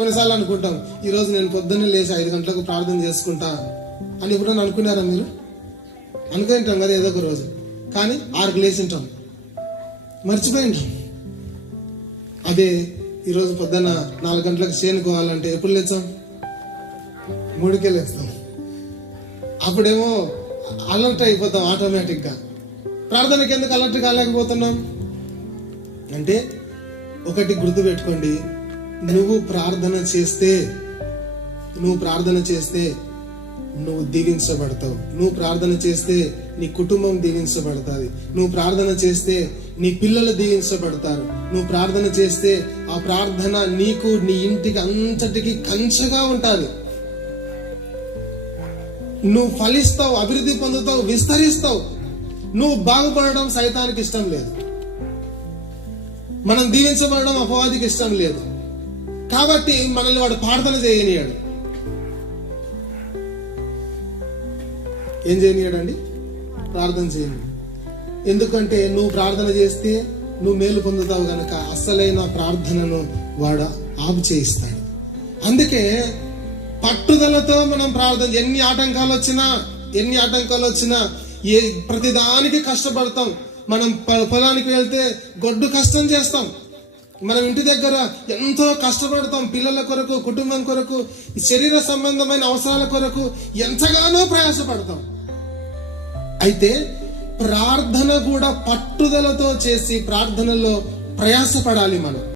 కొన్నిసార్లు అనుకుంటాం, ఈరోజు నేను పొద్దున్నే లేచి 5 గంటలకు ప్రార్థన చేసుకుంటా అని ఎప్పుడైనా అనుకున్నారా మీరు? అనుకుంటాం కదా ఏదో ఒక రోజు, కానీ 6కు లేచి ఉంటాం, మర్చిపోయింటాం. అదే ఈరోజు పొద్దున్న 4 గంటలకు చేనుకోవాలంటే ఎప్పుడు లేచాం? 3కే లేస్తాం. అప్పుడేమో అలర్ట్ అయిపోతాం ఆటోమేటిక్గా. ప్రార్థనకి ఎందుకు అలర్ట్ కాలేకపోతున్నాం అంటే, ఒకటి గుర్తుపెట్టుకోండి, నువ్వు ప్రార్థన చేస్తే నువ్వు దీవించబడతావు. నువ్వు ప్రార్థన చేస్తే నీ కుటుంబం దీవించబడతాది. నువ్వు ప్రార్థన చేస్తే నీ పిల్లలు దీవించబడతారు. నువ్వు ప్రార్థన చేస్తే ఆ ప్రార్థన నీకు, నీ ఇంటికి అంతటికి కంచెగా ఉంటుంది. నువ్వు ఫలిస్తావు, అభివృద్ధి పొందుతావు, విస్తరిస్తావు. నువ్వు బాగుపడడం సైతానికి ఇష్టం లేదు, మనం దీవించబడడం అపవాదికి ఇష్టం లేదు. కాబట్టి మనల్ని వాడు ప్రార్థన చేయనియాడు. ఏం చేయనియాడండి? ప్రార్థన చేయని. ఎందుకంటే నువ్వు ప్రార్థన చేస్తే నువ్వు మేలు పొందుతావు గనక అసలైన ప్రార్థనను వాడు ఆపు చేయిస్తాడు. అందుకే పట్టుదలతో మనం ప్రార్థన, ఎన్ని ఆటంకాలు వచ్చినా ప్రతిదానికి కష్టపడతాం. మనం పొలానికి వెళ్తే గొడ్డు కష్టం చేస్తాం, మనం ఇంటి దగ్గర ఎంతో కష్టపడతాం. పిల్లల కొరకు, కుటుంబం కొరకు, శరీర సంబంధమైన అవసరాల కొరకు ఎంతగానో ప్రయాసపడతాం. అయితే ప్రార్థన కూడా పట్టుదలతో చేసి ప్రార్థనలో ప్రయాసపడాలి మనం.